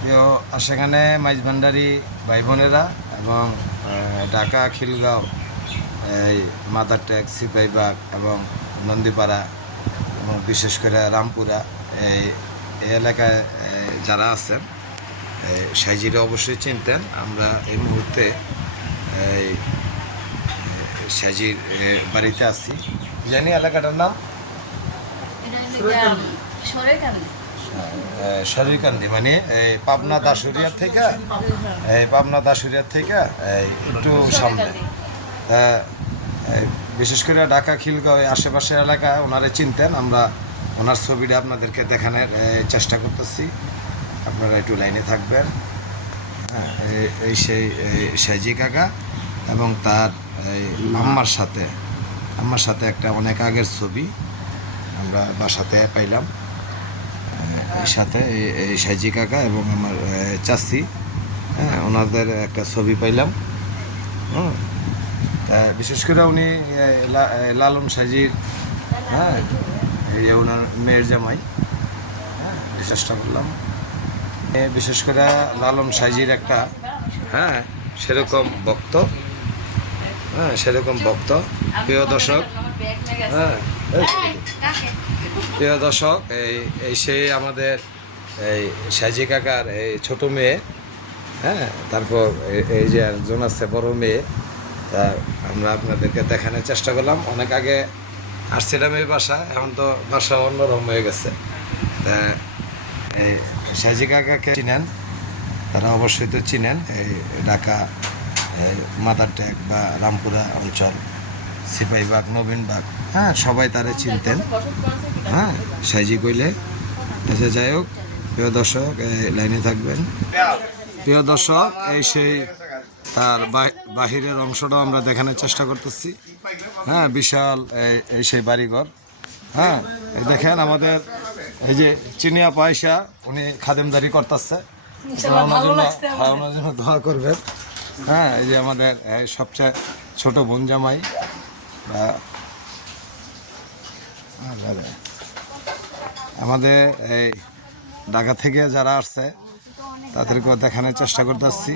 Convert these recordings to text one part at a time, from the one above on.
প্রিয় সেখানে মাইজভান্ডারি ভাই বোনেরা এবং ঢাকা খিলগাঁও এই মাদার ট্যাগ সিপাহীবাগ এবং নন্দীপাড়া এবং বিশেষ করে রামপুরা এই এলাকায় যারা আছেন সাইজিরা অবশ্যই চিনতেন। আমরা এই মুহূর্তে এই সাইজির বাড়িতে আছি। জানি এলাকাটার নাম শরীরকান্দি, মানে এই পাবনা দাসুরিয়ার থেকে একটু সামনে। বিশেষ করে ঢাকা খিলগাঁও আশেপাশের এলাকা ওনারা চিনতেন। আমরা ওনার ছবিটা আপনাদেরকে দেখানোর চেষ্টা করতেছি, আপনারা একটু লাইনে থাকবেন। হ্যাঁ, এই সেই সাইজি কাকা এবং তার আম্মার সাথে একটা অনেক আগের ছবি আমরা বাসাতে পাইলাম। এই সাথে এই সাইজি কাকা এবং আমার চাচি, হ্যাঁ, ওনাদের একটা ছবি পাইলাম। বিশেষ করে উনি লালন সাইজির, হ্যাঁ, এই ওনার মেয়ের জামাই। হ্যাঁ, চেষ্টা করলাম বিশেষ করে লালন সাইজির একটা, হ্যাঁ, সেরকম ভক্ত। প্রিয় দর্শক, হ্যাঁ, প্রিয় দর্শক, এই সেই আমাদের এই সাইজি কাকার এই ছোট মেয়ে। হ্যাঁ, তারপর এই যে একজন আছে বড় মেয়ে। তা আমরা আপনাদেরকে দেখানোর চেষ্টা করলাম। অনেক আগে আসছিলাম এই বাসা, এখন তো বাসা অন্যরকম হয়ে গেছে। তা এই সাইজি কাকাকে চিনেন, তারা অবশ্যই তো চিনেন। এই ঢাকা মাদার ট্যাগ বা রামপুরা অঞ্চল, সিপাহীবাগ, নবীনবাগ, হ্যাঁ, সবাই তারা চিনতেন। হ্যাঁ, সাইজি কইলে। আচ্ছা, যাই হোক, প্রিয় দর্শক লাইনে থাকবেন। প্রিয় দর্শক, এই সেই তার বাহিরের অংশটাও আমরা দেখানোর চেষ্টা করতেছি। হ্যাঁ, বিশাল এই সেই বাড়িঘর। হ্যাঁ, দেখেন আমাদের এই যে চিনিয়া পয়সা, উনি খাদেমদারি করতেছে, ওনার জন্য দোয়া করবেন। হ্যাঁ, এই যে আমাদের সবচেয়ে ছোট বোন জামাই, আমাদের এই ঢাকা থেকে যারা আসছে তাদেরকেও দেখানোর চেষ্টা করতেছি।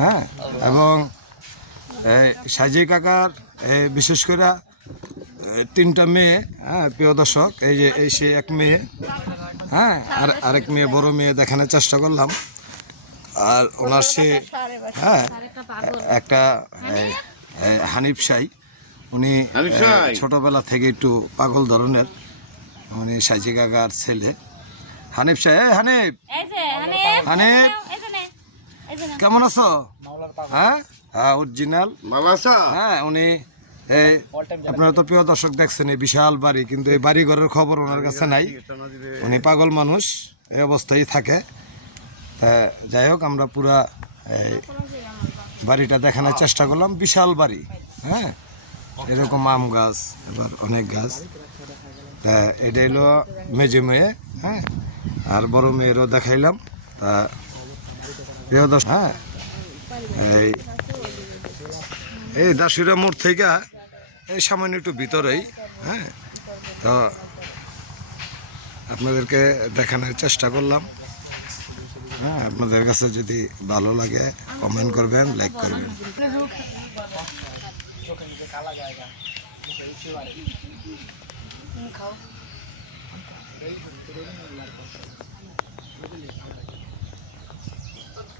হ্যাঁ, এবং এই সাইজি কাকার বিশেষ করে 3টা মেয়ে। হ্যাঁ, প্রিয় দর্শক, এই যে এই সে এক মেয়ে, হ্যাঁ, আর আরেক মেয়ে, বড় মেয়ে দেখানোর চেষ্টা করলাম। আর ওনার সে, হ্যাঁ, একটা হানিফ সাই, উনি ছোটবেলা থেকে একটু পাগল ধরনের। উনি সাইজি কাকার ছেলে হানিফ সাই। হানিফ, কেমন আছো? হ্যাঁ, অরিজিনাল। হ্যাঁ, উনি আপনারা তো প্রিয় দর্শক দেখছেন এই বিশাল বাড়ি, কিন্তু এই বাড়ি ঘরের খবর ওনার কাছে নাই। উনি পাগল মানুষ, এই অবস্থায় থাকে। তা যাই হোক, আমরা পুরা বাড়িটা দেখানোর চেষ্টা করলাম। বিশাল বাড়ি, হ্যাঁ, এরকম আম গাছ, এবার অনেক গাছ। তা এটা হলো মেজে মেয়ে, হ্যাঁ, আর বড় মেয়েরও দেখাইলাম। তা প্রিয় দর্শক, হ্যাঁ, এই দাসুরা মোড় থেকে এই সামান্য একটু ভিতরেই। হ্যাঁ, তো আপনাদেরকে দেখানোর চেষ্টা করলাম। হ্যাঁ, আপনাদের কাছে যদি ভালো লাগে কমেন্ট করবেন, লাইক করবেন।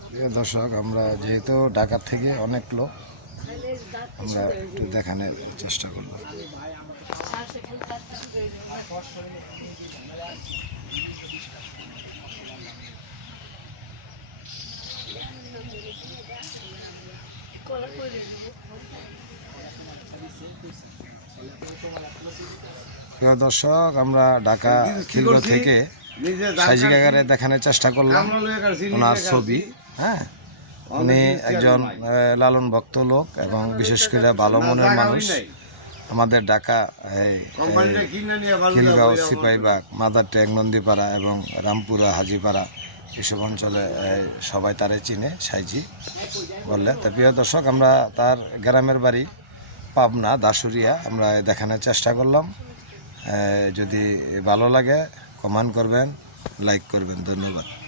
প্রিয় দর্শক, আমরা যেহেতু ঢাকা থেকে অনেক লোক, আমরা একটু দেখানোর চেষ্টা করলাম। প্রিয় দর্শক, আমরা ঢাকা খিলগাঁও থেকে সাইজি কাকারে দেখানোর চেষ্টা করলাম ওনার ছবি। হ্যাঁ, উনি একজন লালন ভক্ত লোক এবং বিশেষ করে ভালো মনের মানুষ। আমাদের ঢাকা খিলগাঁও, সিপাহীবাগ, মাদার ট্যাগ, নন্দীপাড়া এবং রামপুরা, হাজিপাড়া এসব অঞ্চলে সবাই তারে চিনে সাইজি বললে। তা প্রিয় দর্শক, আমরা তার গ্রামের বাড়ি পাবনা দাসুরিয়া আমরা দেখানোর চেষ্টা করলাম। যদি ভালো লাগে কমেন্ট করবেন, লাইক করবেন। ধন্যবাদ।